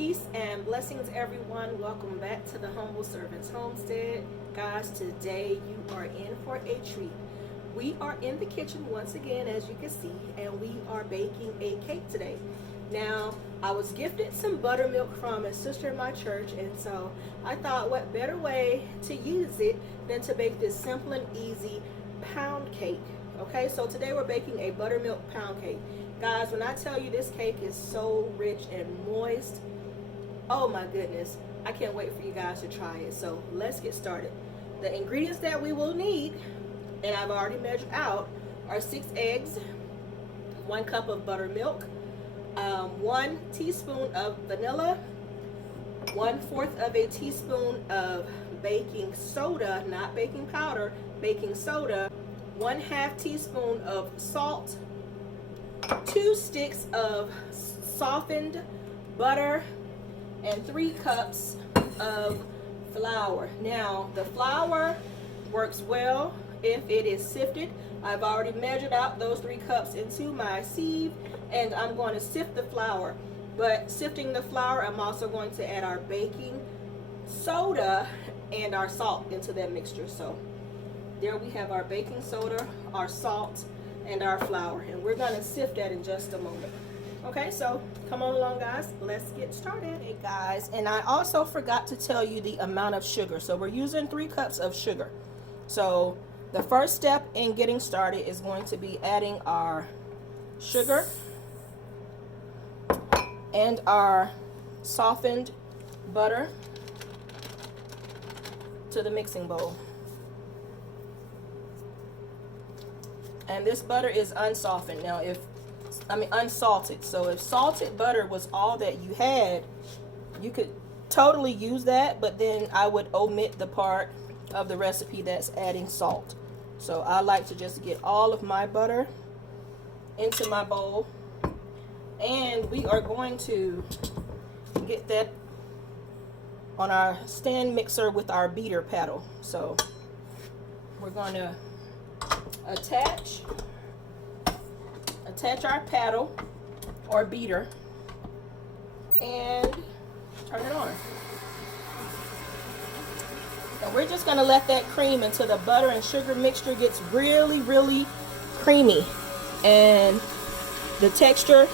Peace and blessings, everyone. Welcome back to the Humble Servants Homestead. Guys, today you are in for a treat. We are in the kitchen once again, as you can see, and we are baking a cake today. Now, I was gifted some buttermilk from a sister in my church, and so I thought what better way to use it than to bake this simple and easy pound cake. Okay, so today we're baking a buttermilk pound cake. Guys, when I tell you this cake is so rich and moist, oh my goodness, I can't wait for you guys to try it. So let's get started. The ingredients that we will need, and I've already measured out, are 6 eggs, 1 cup of buttermilk, 1 teaspoon of vanilla, 1/4 of a teaspoon of baking soda, not baking powder, baking soda, 1/2 teaspoon of salt, 2 sticks of softened butter, and 3 cups of flour. Now, the flour works well if it is sifted. I've already measured out those 3 cups into my sieve, and I'm going to sift the flour. But sifting the flour, I'm also going to add our baking soda and our salt into that mixture. So there we have our baking soda, our salt, and our flour, and we're going to sift that in just a moment. Okay, so come on along, guys, let's get started. Hey guys, and I also forgot to tell you the amount of sugar. So we're using 3 cups of sugar. So the first step in getting started is going to be adding our sugar and our softened butter to the mixing bowl. And this butter is unsoftened. Now, unsalted. So if salted butter was all that you had, you could totally use that, but then I would omit the part of the recipe that's adding salt. So I like to just get all of my butter into my bowl, and we are going to get that on our stand mixer with our beater paddle. So we're going to attach our paddle or beater and turn it on. And we're just going to let that cream until the butter and sugar mixture gets really, really creamy, and the texture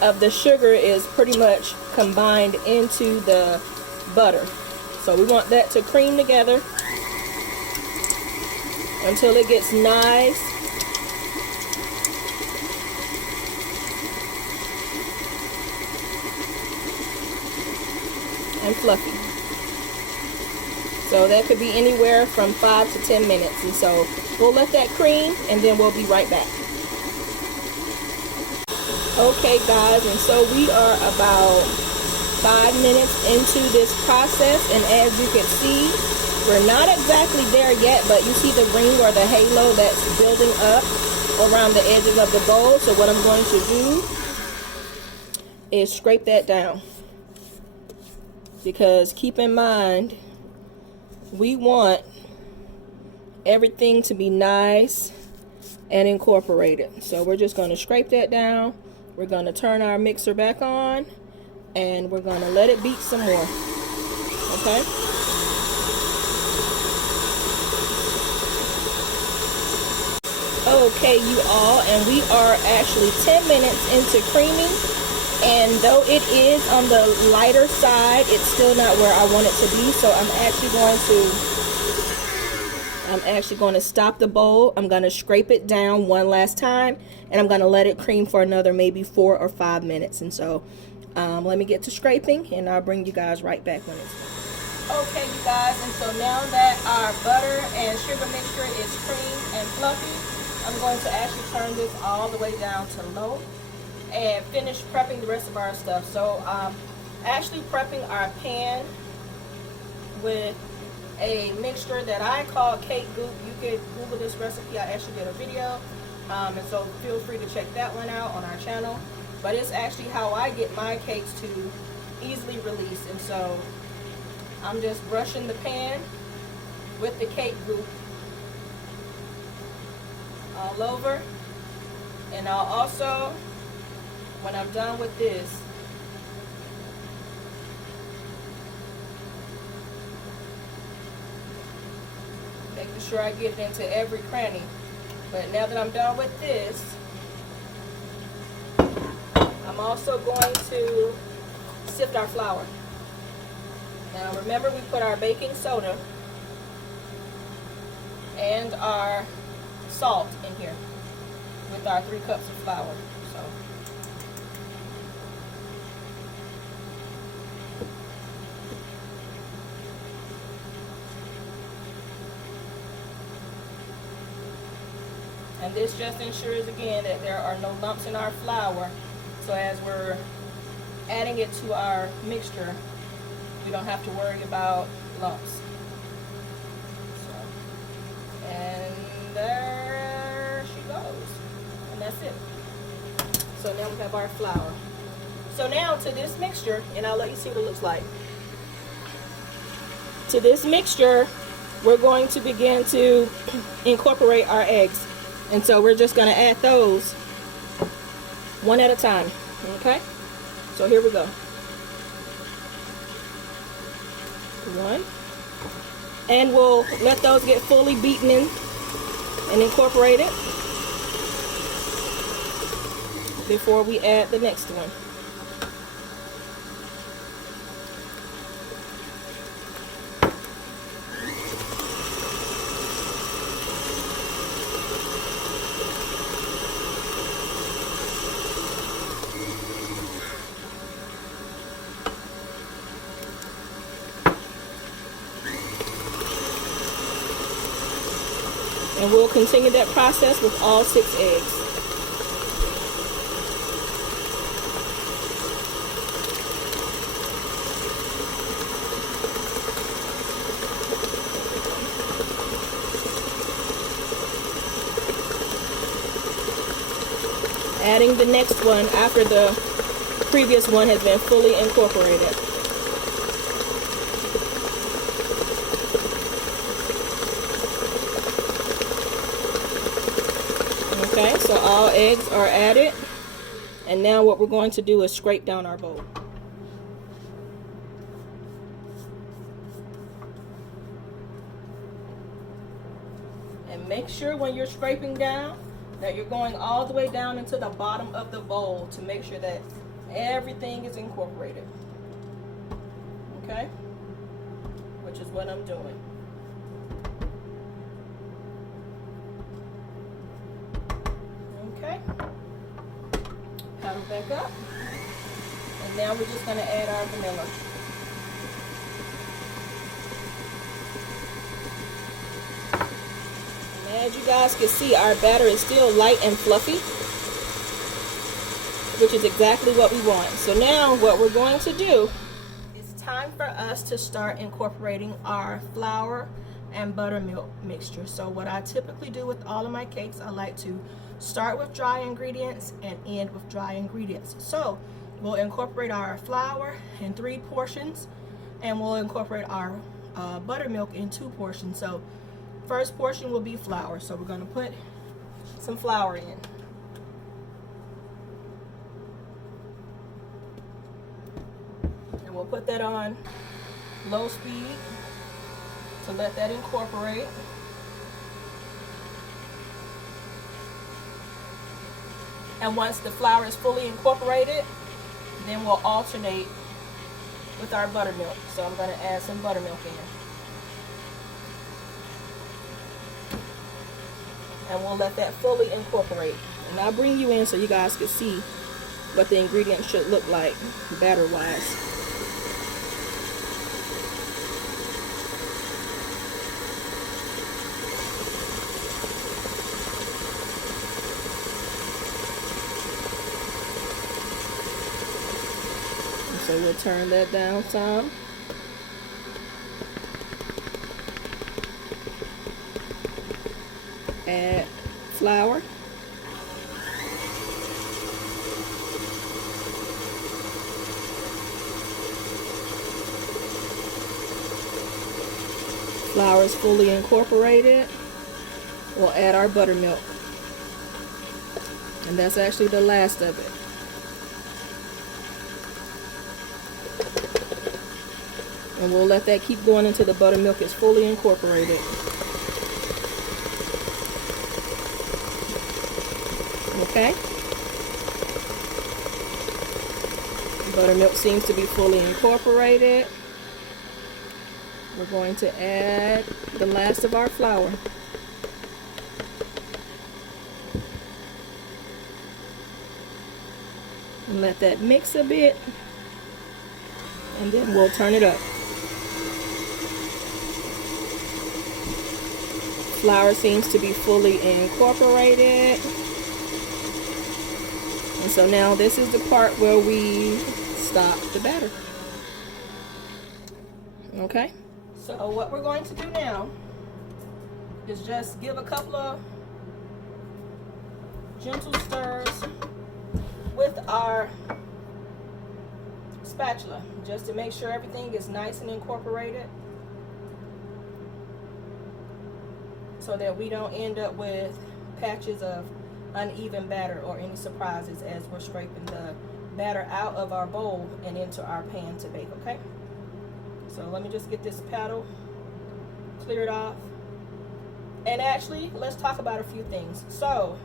of the sugar is pretty much combined into the butter. So we want that to cream together until it gets nice and fluffy. So that could be anywhere from 5 to 10 minutes. And so we'll let that cream, and then we'll be right back. Okay guys, and so we are about 5 minutes into this process, and as you can see, we're not exactly there yet, but you see the ring or the halo that's building up around the edges of the bowl. So what I'm going to do is scrape that down, because keep in mind, we want everything to be nice and incorporated. So we're just going to scrape that down. We're going to turn our mixer back on, and we're going to let it beat some more. Okay? Okay, you all, and we are actually 10 minutes into creaming. And though it is on the lighter side, it's still not where I want it to be. So I'm actually going to stop the bowl. I'm going to scrape it down one last time, and I'm going to let it cream for another maybe 4 or 5 minutes. And so let me get to scraping, and I'll bring you guys right back when it's done. Okay, you guys, and so now that our butter and sugar mixture is creamed and fluffy, I'm going to actually turn this all the way down to low and finish prepping the rest of our stuff. So actually prepping our pan with a mixture that I call cake goop. You could Google this recipe. I actually did a video, and so feel free to check that one out on our channel. But it's actually how I get my cakes to easily release. And so I'm just brushing the pan with the cake goop all over. And I'll also, when I'm done with this, sure I get it into every cranny. But now that I'm done with this, I'm also going to sift our flour. Now remember, we put our baking soda and our salt in here with our 3 cups of flour. So and this just ensures again that there are no lumps in our flour. So as we're adding it to our mixture, we don't have to worry about lumps. So, and there she goes. And that's it. So now we have our flour. So now to this mixture, and I'll let you see what it looks like. To this mixture, we're going to begin to incorporate our eggs. And so we're just going to add those one at a time. Okay? So here we go. 1. And we'll let those get fully beaten in and incorporated before we add the next one. And we'll continue that process with all 6 eggs. Adding the next one after the previous one has been fully incorporated. Okay, so all eggs are added, and now what we're going to do is scrape down our bowl. And make sure when you're scraping down that you're going all the way down into the bottom of the bowl to make sure that everything is incorporated. Okay, which is what I'm doing. Okay, paddle back up, and now we're just going to add our vanilla. And as you guys can see, our batter is still light and fluffy, which is exactly what we want. So now what we're going to do, it's time for us to start incorporating our flour and buttermilk mixture. So what I typically do with all of my cakes, I like to start with dry ingredients and end with dry ingredients. So we'll incorporate our flour in 3 portions, and we'll incorporate our buttermilk in 2 portions. So first portion will be flour. So we're going to put some flour in. And we'll put that on low speed to let that incorporate. And once the flour is fully incorporated, then we'll alternate with our buttermilk. So I'm going to add some buttermilk in. And we'll let that fully incorporate. And I'll bring you in so you guys can see what the ingredients should look like batter wise. So we'll turn that down some. Add flour. Flour is fully incorporated. We'll add our buttermilk. And that's actually the last of it. And we'll let that keep going until the buttermilk is fully incorporated. Okay. Buttermilk seems to be fully incorporated. We're going to add the last of our flour. And let that mix a bit, and then we'll turn it up. Flour seems to be fully incorporated. And so now this is the part where we stop the batter. Okay? So what we're going to do now is just give a couple of gentle stirs with our spatula, just to make sure everything is nice and incorporated, so that we don't end up with patches of uneven batter or any surprises as we're scraping the batter out of our bowl and into our pan to bake. Okay, so let me just get this paddle cleared off. And actually, let's talk about a few things. So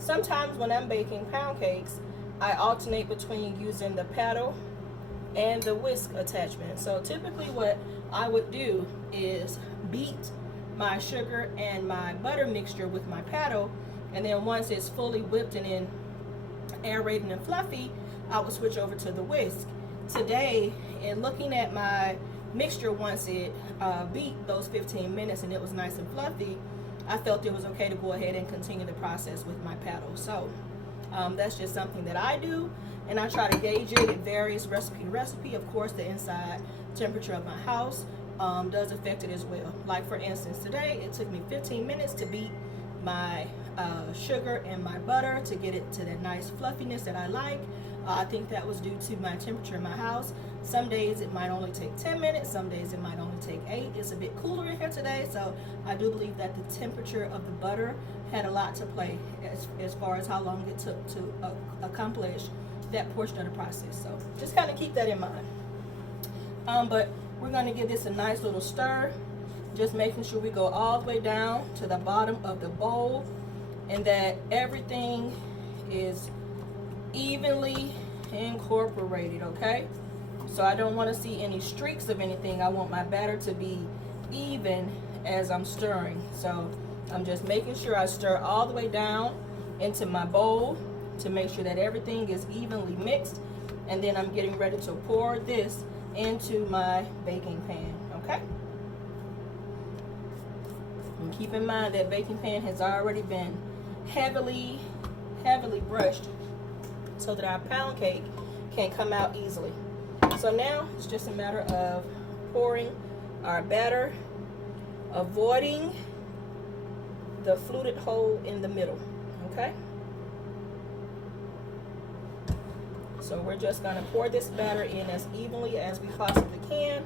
sometimes when I'm baking pound cakes, I alternate between using the paddle and the whisk attachment. So typically what I would do is beat my sugar and my butter mixture with my paddle, and then once it's fully whipped and in aerated and fluffy, I would switch over to the whisk. Today, in looking at my mixture, once it beat those 15 minutes and it was nice and fluffy, I felt it was okay to go ahead and continue the process with my paddle. So that's just something that I do, and I try to gauge it. It varies recipe to recipe. Of course, the inside temperature of my house does affect it as well. Like for instance, today it took me 15 minutes to beat my sugar and my butter to get it to that nice fluffiness that I like. I think that was due to my temperature in my house. Some days it might only take 10 minutes, some days it might only take 8. It's a bit cooler in here today, so I do believe that the temperature of the butter had a lot to play as far as how long it took to accomplish that portion of the process. So just kind of keep that in mind. But we're going to give this a nice little stir, just making sure we go all the way down to the bottom of the bowl and that everything is evenly incorporated. Okay, so I don't want to see any streaks of anything. I want my batter to be even as I'm stirring. So I'm just making sure I stir all the way down into my bowl to make sure that everything is evenly mixed, and then I'm getting ready to pour this into my baking pan. Okay, and keep in mind that baking pan has already been heavily brushed so that our pound cake can come out easily. So now it's just a matter of pouring our batter, avoiding the fluted hole in the middle. Okay, so we're just going to pour this batter in as evenly as we possibly can,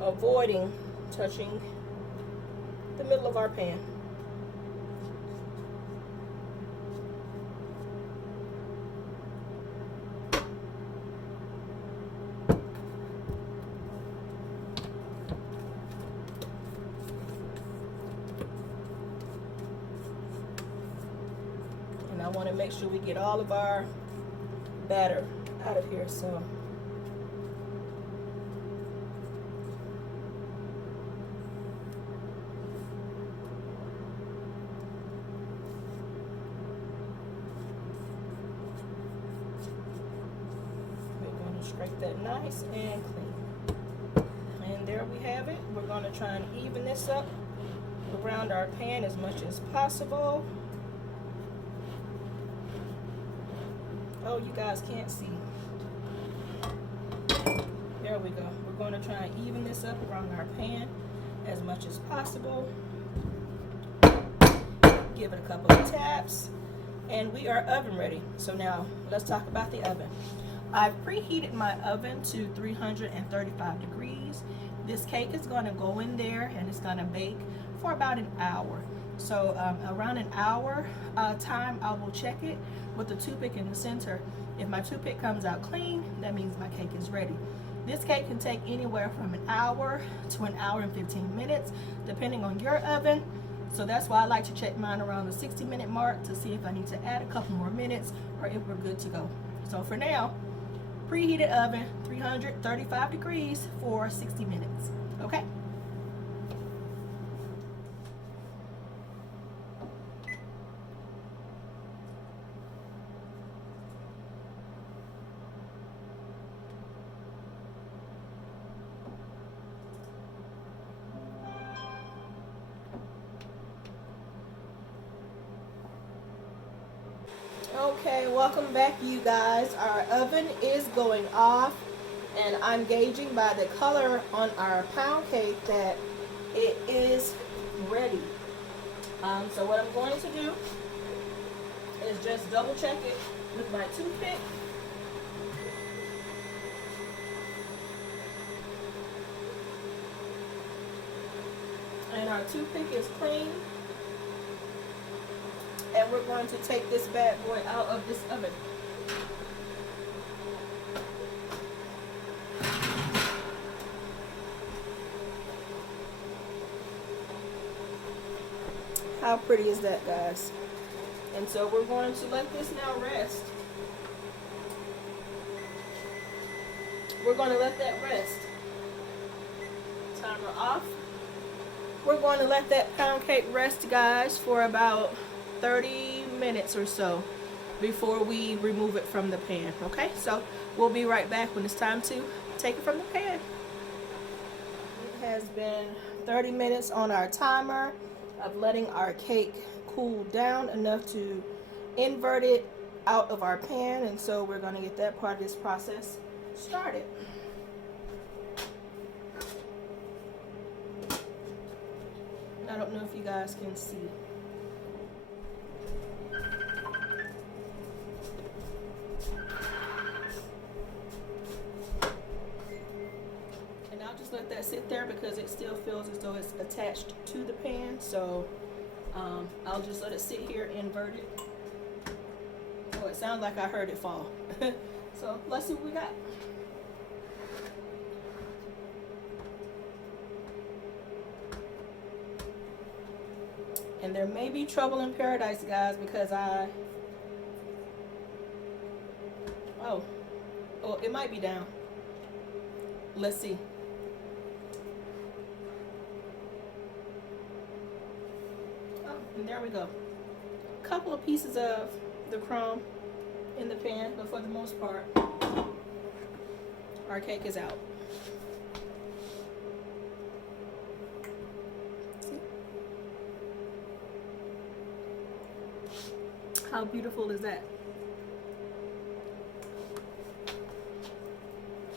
avoiding touching the middle of our pan. I want to make sure we get all of our batter out of here. So we're going to scrape that nice and clean. And there we have it. We're going to try and even this up around our pan as much as possible. Oh, you guys can't see. There we go. We're going to try and even this up around our pan as much as possible. Give it a couple of taps, and we are oven ready. So now let's talk about the oven. I've preheated my oven to 335 degrees. This cake is going to go in there and it's going to bake for about an hour. So around an hour time, I will check it with the toothpick in the center. If my toothpick comes out clean, that means my cake is ready. This cake can take anywhere from an hour to an hour and 15 minutes, depending on your oven. So that's why I like to check mine around the 60-minute mark to see if I need to add a couple more minutes or if we're good to go. So for now, preheated oven, 335 degrees for 60 minutes. Okay? Okay, welcome back, you guys. Our oven is going off, and I'm gauging by the color on our pound cake that it is ready. So what I'm going to do is just double check it with my toothpick. And our toothpick is clean. And we're going to take this bad boy out of this oven. How pretty is that, guys? And so we're going to let this now rest. We're going to let that rest. Timer off. We're going to let that pound cake rest, guys, for about 30 minutes or so before we remove it from the pan. Okay, so we'll be right back when it's time to take it from the pan. It has been 30 minutes on our timer of letting our cake cool down enough to invert it out of our pan, and so we're going to get that part of this process started. I don't know if you guys can see. And I'll just let that sit there because it still feels as though it's attached to the pan. So I'll just let it sit here inverted. Oh, it sounds like I heard it fall. So let's see what we got. And there may be trouble in paradise, guys, because oh, it might be down. Let's see. Oh, and there we go. A couple of pieces of the crumb in the pan, but for the most part, our cake is out. How beautiful is that?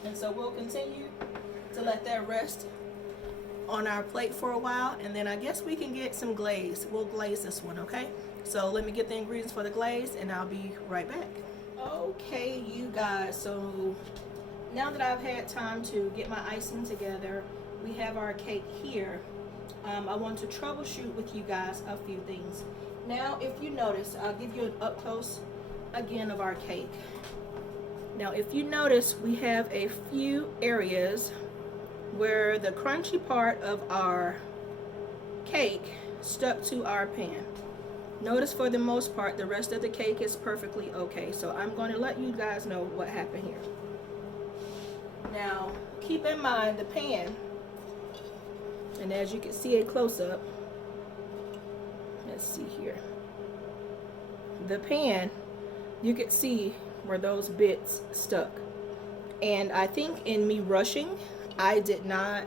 And so we'll continue to let that rest on our plate for a while, and then I guess we can get some glaze. We'll glaze this one, okay? So let me get the ingredients for the glaze and I'll be right back. Okay, you guys, so now that I've had time to get my icing together, we have our cake here. I want to troubleshoot with you guys a few things. Now, if you notice, I'll give you an up close again of our cake. Now, if you notice, we have a few areas where the crunchy part of our cake stuck to our pan. Notice for the most part, the rest of the cake is perfectly okay. So I'm going to let you guys know what happened here. Now, keep in mind the pan, and as you can see a close-up, let's see here. The pan, you could see where those bits stuck. And I think in me rushing, I did not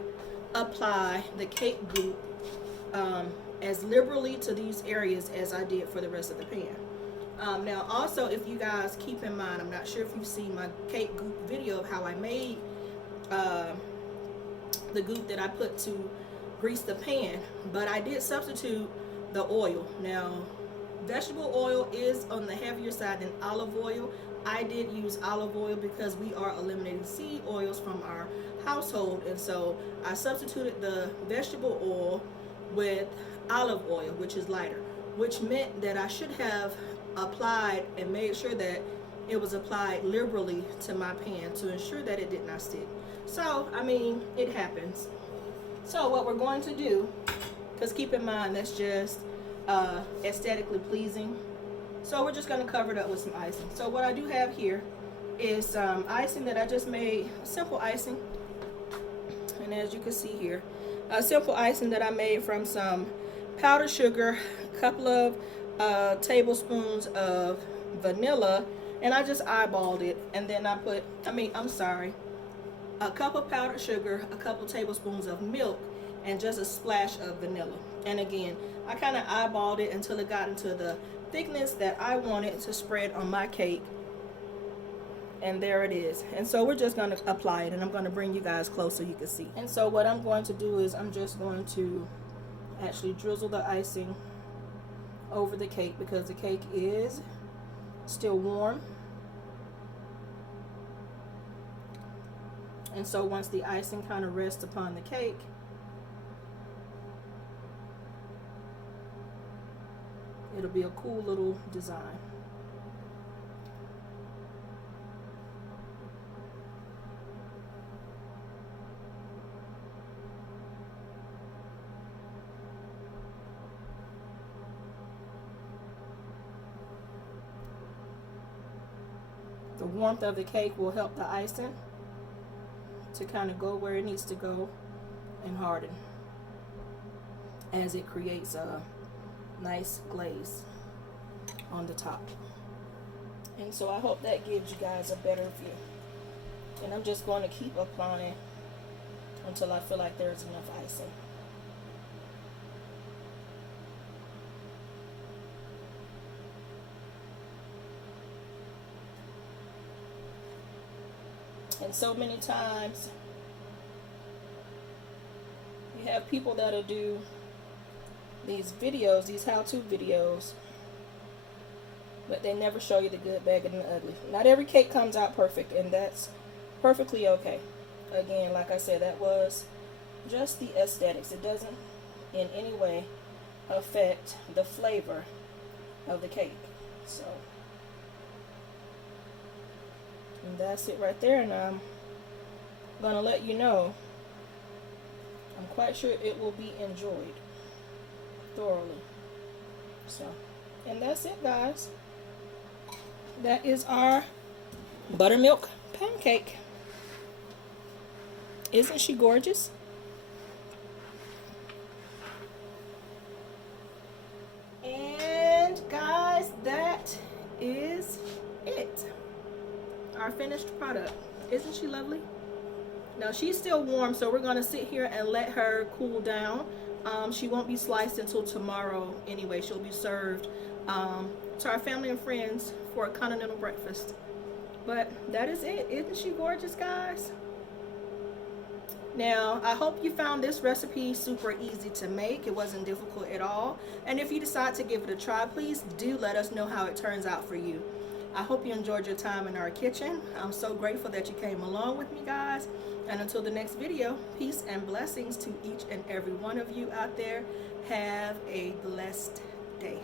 apply the cake goop as liberally to these areas as I did for the rest of the pan. Now also, if you guys keep in mind, I'm not sure if you've seen my cake goop video of how I made the goop that I put to grease the pan, but I did substitute the oil. Now, vegetable oil is on the heavier side than olive oil. I did use olive oil because we are eliminating seed oils from our household, and so I substituted the vegetable oil with olive oil, which is lighter, which meant that I should have applied and made sure that it was applied liberally to my pan to ensure that it did not stick. So, I mean, it happens. So what we're going to do because keep in mind that's just aesthetically pleasing. So we're just going to cover it up with some icing. So what I do have here is some icing that I just made, simple icing. And as you can see here, a simple icing that I made from some powdered sugar, a couple of tablespoons of vanilla, and I just eyeballed it. And then I put, a cup of powdered sugar, a couple tablespoons of milk, and just a splash of vanilla. And again, I kind of eyeballed it until it got into the thickness that I wanted to spread on my cake. And there it is. And so we're just going to apply it, and I'm going to bring you guys close so you can see. And so what I'm going to do is I'm just going to actually drizzle the icing over the cake, because the cake is still warm. And so once the icing kind of rests upon the cake, it'll be a cool little design. The warmth of the cake will help the icing to kind of go where it needs to go and harden as it creates a nice glaze on the top. And so I hope that gives you guys a better view. And I'm just going to keep applying until I feel like there's enough icing. And so many times you have people that'll do these videos, these how-to videos, but they never show you the good, bad, and the ugly. Not every cake comes out perfect, and that's perfectly okay. Again, like I said, that was just the aesthetics. It doesn't in any way affect the flavor of the cake. So, and that's it right there. And I'm gonna let you know, I'm quite sure it will be enjoyed thoroughly. So, and that's it, guys. That is our buttermilk pancake. Isn't she gorgeous? And guys, that is it. Our finished product. Isn't she lovely? Now she's still warm, so we're going to sit here and let her cool down. She won't be sliced until tomorrow anyway. She'll be served to our family and friends for a continental breakfast. But that is it. Isn't she gorgeous, guys? Now, I hope you found this recipe super easy to make. It wasn't difficult at all. And if you decide to give it a try, please do let us know how it turns out for you. I hope you enjoyed your time in our kitchen. I'm so grateful that you came along with me, guys. And until the next video, peace and blessings to each and every one of you out there. Have a blessed day.